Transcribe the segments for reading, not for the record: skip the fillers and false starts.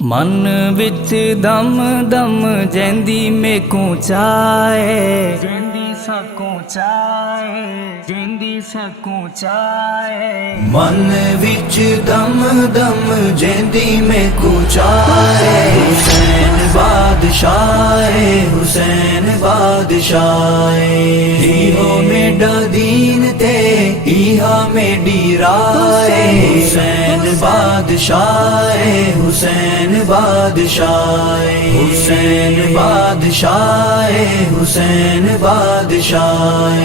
मन विच दम दम जैंदी मेकों चाहे जैंदी सकों चाहे जैंदी सकों चाहे मन विच दम दम जैंदी मेकों चाहे हुसैन बादशाह हुसैन बादशाह इहो मेरा दीन ते इहा मेरी राह हुसैन बादशाह हुसैन बादशाह हुसैन बादशाह हुसैन बादशाह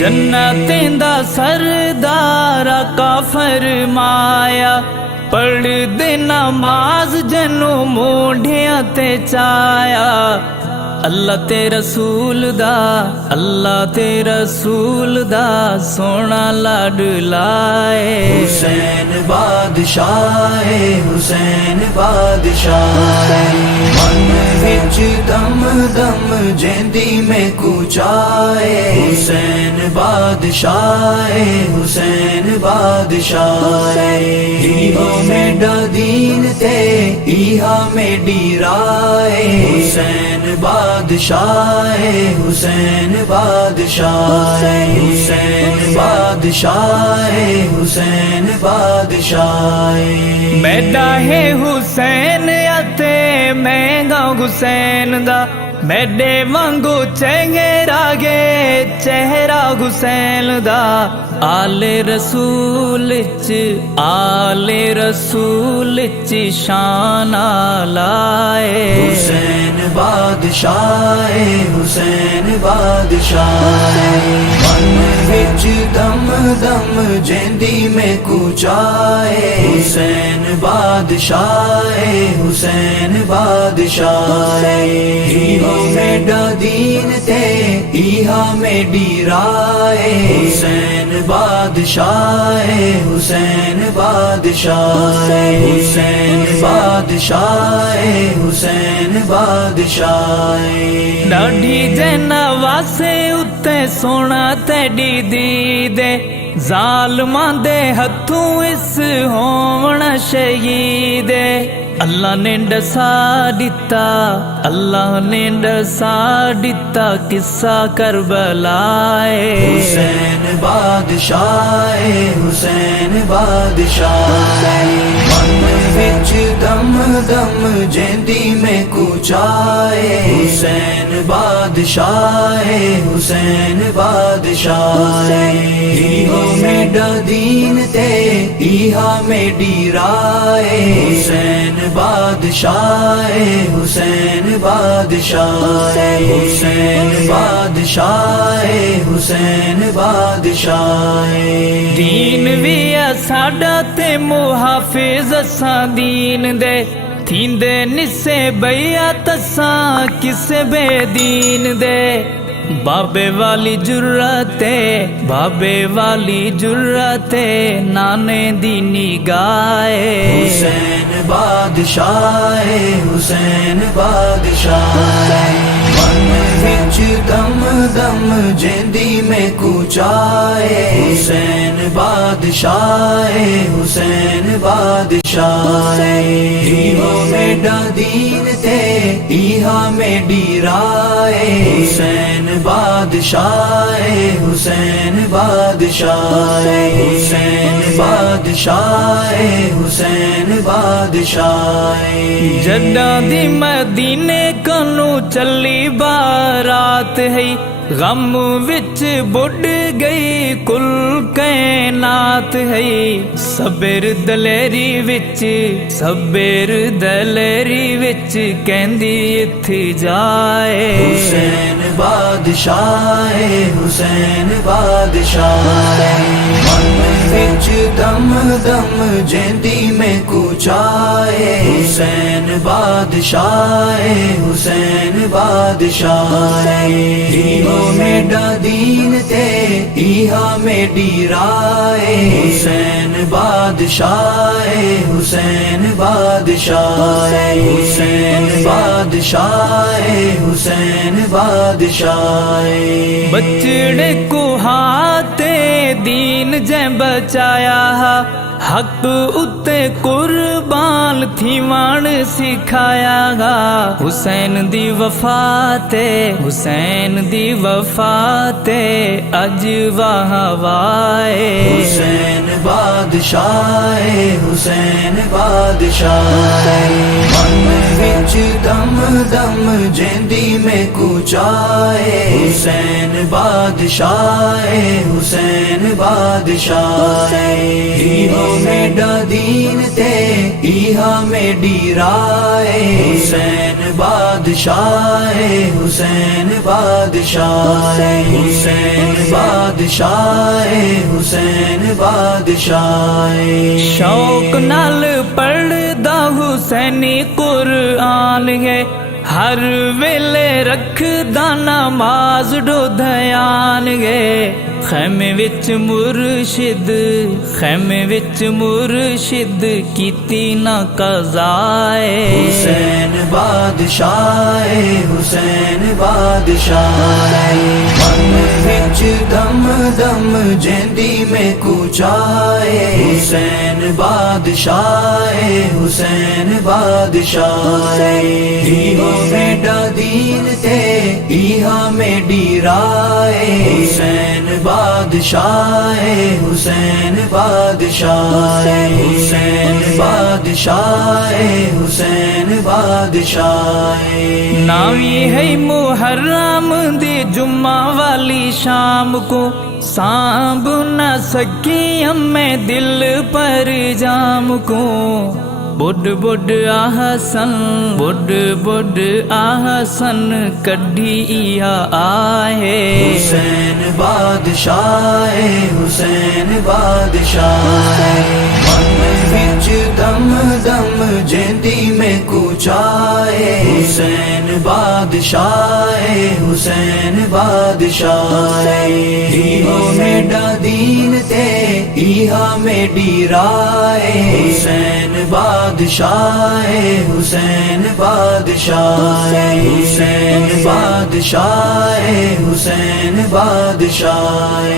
जन्नतें दा सरदार का फरमाया पढ़ दे नमाज जनो मोढ़िया ते चाया अल्लाह ते रसूल दा अल्लाह ते रसूल दा सोना लाड लाए हुसैन बादशाह हुसैन बादशाह मन विच दम दम जैंदी मेकों चाहे हुसैन बादशाह हुसैन बादशाह इहो मेरा दीन ते इहा मेरी राह हुसैन बादशाह हुसैन बादशाह हुसैन बादशाह हुसैन बादशाह मैडा है हुसैन अते महंगा हुसैन दा मैडे वांगू चेहरा गे चेहरा हुसैन दा आले रसूल च शान लाए हुसैन बादशाह हुसैन बादशाह मन विच दम दम जैंदी मेकों चाहे हुसैन बादशाह हुसैन बादशाह इहो मेरा दीन ते इहा मेरी राह हुसैन बादशाह हुसैन बादशाह हुसैन बादशाह हुसैन बादशाह डाढ़ी जैना वासे उत्ते सोना तेडी दीदे जालमां दे हथों इस होवण शहीदे अल्लाह ने डसा दिता अल्लाह ने डसा दिता किस्सा करबलाए हुसैन बादशाह हुसैन बादशाह मन विच दम दम जैंदी मेकों चाहे हुसैन बादशाह हुसैन बादशाह इहो मेरा दीन ते इहा मेरी राह हुसैन बादशाह हुसैन बादशाह हुसैन बादशाह हुसैन बादशाह दीन भी साडा ते मुहाफिज असां दीन दे थींदे निसे बैया तसां किसे बेदीन दे बाबे वाली जुर्रते नाने दी निगाह हुसैन बादशाह हुसैन बादशाह मन विच दम दम जैंदी मेकों चाहे हुसैन बादशाह हुसैन बादशाह इहो मेरा दीन ते इहा मेरी राह हुसैन बादशाह हुसैन बादशाह हुसैन बादशाह हुसैन बादशाह जड्डा दी मदीने कनु चली बारात है गम विच बुढ़ गई कुल कैनात है सबेर दलेरी विच कहंदी इत्थे जाए हुसैन बादशाह हुसैन बादशाह मन विच दम दम जैंदी मेकों चाहे हुसैन बादशाह हुसैन बादशाह इहो मेरा दीन ते इहा मेरी राह हुसैन بادشاہ حسین بادشاہ حسین بادشاہ حسین بادشاہ بچڑے کو ہاتھے دین جے بچایا حق اتے قربان تھی وان سکھایا گا حسین دی وفاتے حسین دی وفاتے اج واہ وائے حسین بادشاہ حسین بادشاہ من وچ دم دم جیندی میں کوچائے حسین بادشاہ حسین بادشاہ ایہو میڈا دین تے ایہا میڈی رائے حسین بادشاہ حسین بادشاہ حسین بادشاہ حسین بادشاہ شوق نال پڑھدا حسینی قرآن ہے ہر ویلے رکھدا نماز ڈو دھیان گے خیمے وچ مرشد کیتی نہ قضائے حسین بادشاہ حسین بادشاہ من وچ دم دم جیندی میں کوچائے حسین بادشاہ حسین بادشاہ ایہو میڈا دین تے ایہا میڈی رائے حسین بادشاہ حسین بادشاہ حسین بادشاہ حسین بادشاہ نام یہ ہے محرم دی جمعہ والی شام کو سانب نہ سکی ہمیں دل پر جام کو بڈ بڈ آحسن کڈھی آئے حسین بادشاہ حسین بادشاہ من وچ دم دم جیندی میں کوچائے حسین بادشاہ حسین بادشاہ ایہو میڈا دین تے ایہا میڈی رائے حسین بادشاہ حسین بادشاہ حسین بادشاہ حسین بادشاہ